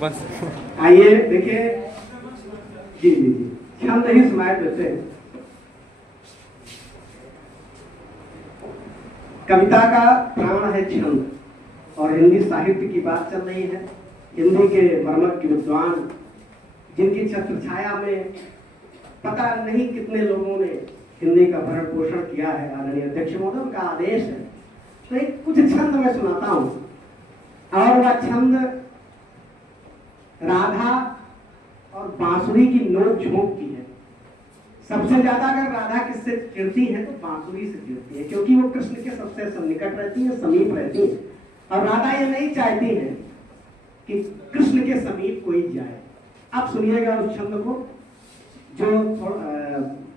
बस आइए देखिए, जी जी जी, छंद ही सुनाए देते हैं। कविता का प्राण है छंद, और हिंदी साहित्य की बात चल रही है। हिंदी के मर्मज्ञ विद्वान, जिनकी छत्र छाया में पता नहीं कितने लोगों ने हिंदी का भरण पोषण किया है, आदरणीय अध्यक्ष महोदय, उनका आदेश है। तो एक कुछ छंद मैं सुनाता हूं, और वह छंद राधा और बांसुरी की नोक झोंक की है। सबसे ज्यादा अगर राधा किससे चिढ़ती है तो बांसुरी से चिढ़ती है, क्योंकि वो कृष्ण के सबसे निकट रहती है, समीप रहती है, और राधा ये नहीं चाहती है कि कृष्ण के समीप कोई जाए। आप सुनिएगा उस छंद को, जो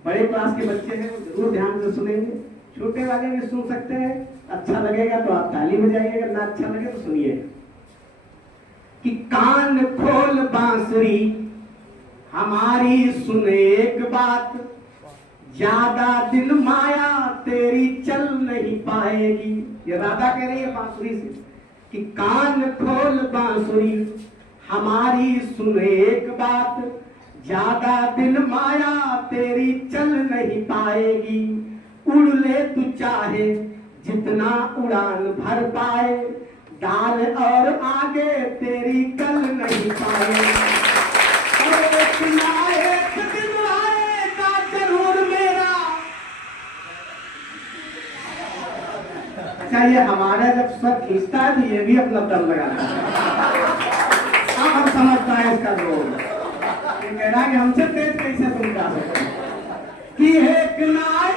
बड़े क्लास के बच्चे हैं वो जरूर ध्यान से सुनेंगे, छोटे वाले भी सुन सकते हैं। अच्छा लगेगा तो आप ताली बजाइएगा, ना अच्छा लगे तो सुनिएगा। कि कान खोल बांसुरी हमारी सुने एक बात, ज्यादा दिन माया तेरी चल नहीं पाएगी। ये राधा कह रही है बांसुरी से कि कान खोल बांसुरी हमारी सुने एक बात, ज्यादा दिन माया तेरी चल नहीं पाएगी। उड़ ले तू चाहे जितना उड़ान भर पाए, डाल और आगे तेरी कल नहीं पाएगी। एक दिन आएगा जरूर मेरा। अच्छा, ये हमारा जब स्वर खींचता है तो ये भी अपना दम लगाता है। अब हम समझता है इसका लोग कह रहा है कि हमसे तेज कैसे तुम गा सकते कि एक नाय।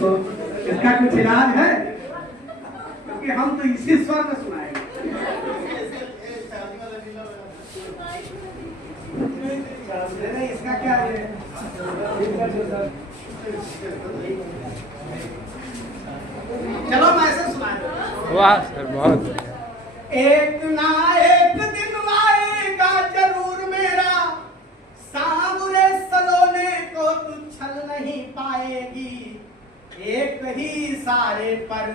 तो इसका कुछ इलाज है, क्योंकि हम तो इसी स्वर में सुनाएंगे। नहीं, इसका क्या है? चलो मैं ऐसे सुना दूं। वाह सर, बहुत। एक ना एक दिन आएगा जरूर मेरा, सांवरे सलोने को तू छल नहीं पाएगी। एक ही सारे पर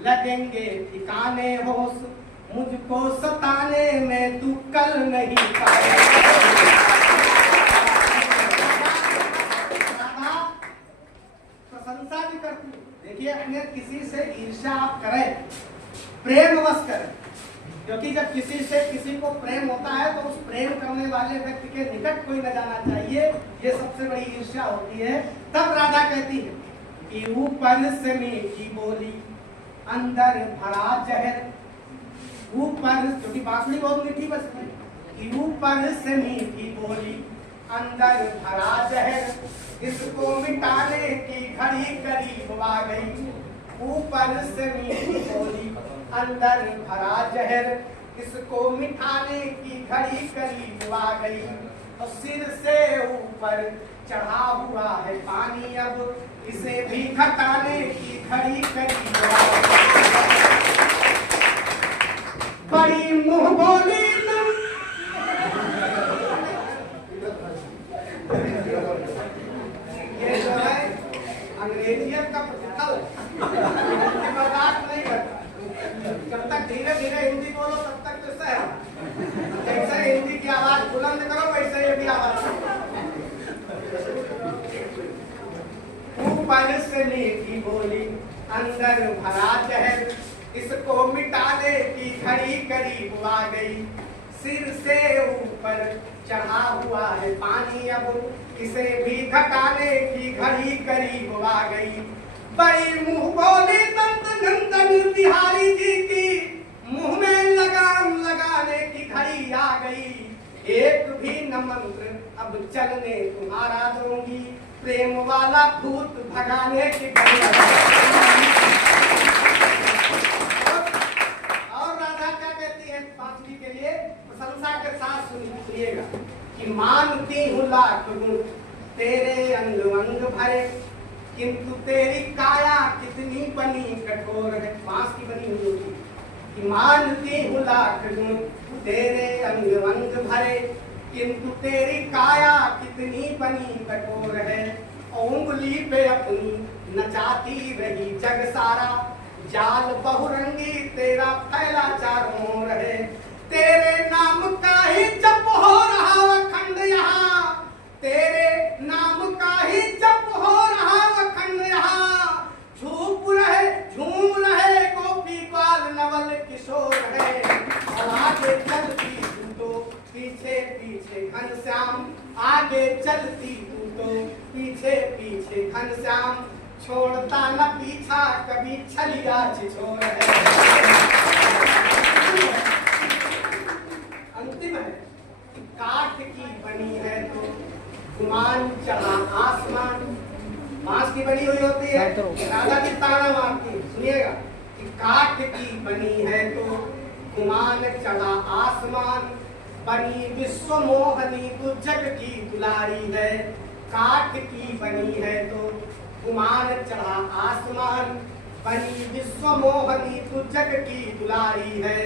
लगेंगे ठिकाने होश, मुझको सताने में तू कल नहीं पाएगी। प्रशंसा भी करती हूँ। देखिए, अपने किसी से ईर्ष्या आप करें, प्रेमवश करें, क्योंकि जब किसी से किसी को प्रेम होता है तो उस प्रेम करने वाले व्यक्ति के निकट कोई न जाना चाहिए। ये सबसे बड़ी ईर्ष्या होती है। तब राधा कहती है कि ऊपर से मीठी बोली अंदर भरा जहर, ऊपर, क्योंकि बांसुरी बहुत मीठी बजती है, कि ऊपर से मीठी बोली अंदर भरा जहर, इसको मिटाने की घड़ी करीब आ गई। ऊपर से मीठी बोली अंदर भरा जहर, इसको मिटाने की घड़ी करीब आ गई। और सिर से ऊपर चढ़ा हुआ है पानी, अब इसे भी घटाने की घड़ी करीब आ गई। बड़ी मुंह बोली ये जो है अंग्रेजियत का प्रतिफल, मजाक नहीं करता। जब तक धीरे धीरे हिंदी बोलो तब तक तो सही। जैसे हिंदी की आवाज बुलंद करो वैसे ये भी आवाज। ऊपर से मीठी बोली अंदर भरा जहर, इसको मिटाने की घड़ी करीब आ गई। सिर से ऊपर चढ़ा हुआ है पानी, अब इसे भी घटाने की घड़ी करीब आ गई। बड़ी मुंह बोली दंत नंदन बिहारी जी की, मुंह में लगाम लगाने की घड़ी आ गई। एक भी न मंत्र अब चलने तुम्हारा दूंगी, प्रेम वाला भूत भगाने की घड़ी। और राधा क्या कहती है बांसुरी के लिए? प्रशंसा के साथ सुनिएगा कि मानती हूँ लाख गुण तेरे अंग अंग भरे, किंतु तेरी काया कितनी बनी कठोर है। बांस की बनी हुई होती कि मानती हूँ लाख गुण तेरे अंग अंग भरे, किंतु तेरी काया कितनी बनी कठोर है। उंगली पे अपनी नचाती रही जग सारा, जाल बहुरंगी तेरा फैला चारों ओर है, तेरे नाम का ही जप हो रहा अखंड यहाँ, तेरे नाम का ही जप हो रहा अखंड यहाँ। झूम रहे गोपी ग्वाल नवल किशोर है, और आगे चलती तू तो पीछे पीछे घनश्याम, आगे चलती तू तो पीछे पीछे घनश्याम, छोड़ता न पीछा कभी छलिया छिछोर है। अंतिम है, काठ की बनी है तो गुमान चढ़ा आसमान। बांस की बनी हुई होती है, राजा की ताना मारती, सुनिएगा कि काठ की बनी है तो गुमान चढ़ा आसमान, बनी विश्व मोहनी तू जग की दुलारी है। काठ की बनी है तो गुमान चढ़ा आसमान, बनी विश्व मोहनी तू जग की दुलारी है।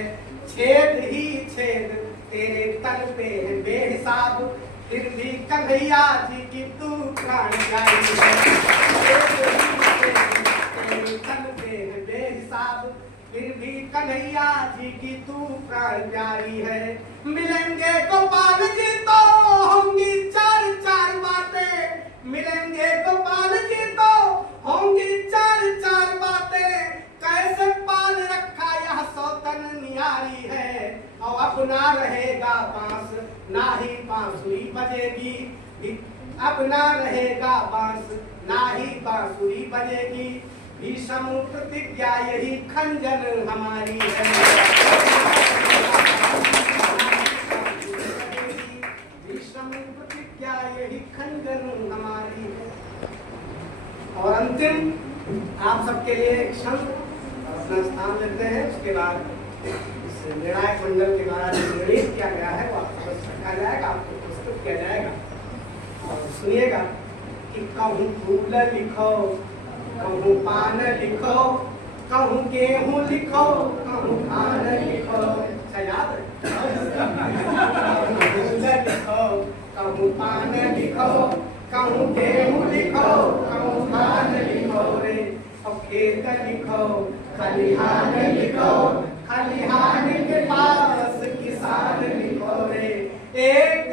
छेद ही छेद तेरे तन पे है बेहिसाब, फिर भी कन्हैया जी की तू प्राण प्यारी है। छेद ही छेद तेरे तन पे है बेहिसाब, फिर भी कन्हैया जी की तू प्राण प्यारी है। मिलेंगे गोपाल जी तो होंगी चार चार बातें, मिलेंगे गोपाल जी तो होंगी चार चार बातें, कैसे पाल रखा यह सौतन नियारी है। और अब ना रहेगा बांस ना ही बांसुरी बजेगी, अब ना रहेगा बांस ना ही बांसुरी बजेगी, भीषम प्रतिज्ञा यही खंजन हमारी है। भीषम प्रतिज्ञा यही खंजन हमारी है। और अंतिम आप सबके लिए एक क्षण अपना स्थान लेते हैं, उसके बाद इस निर्णायक मंडल के द्वारा जो निर्णय किया गया है वो आपको रखा जाएगा, आपको प्रस्तुत किया जाएगा। और सुनिएगा कि कहूँ फूल लिखो, कहूँ पान लिखो, कहूँ गेहूँ लिखो, कहूँ धान लिखो, याद फूल लिखो, कहूँ पान लिखो, कहूँ गेहूँ लिखो, कहूँ धान लिखो रे, और खेत लिखो, खलिहान लिखो, खलिहान के पास किसान लिखो रे। एक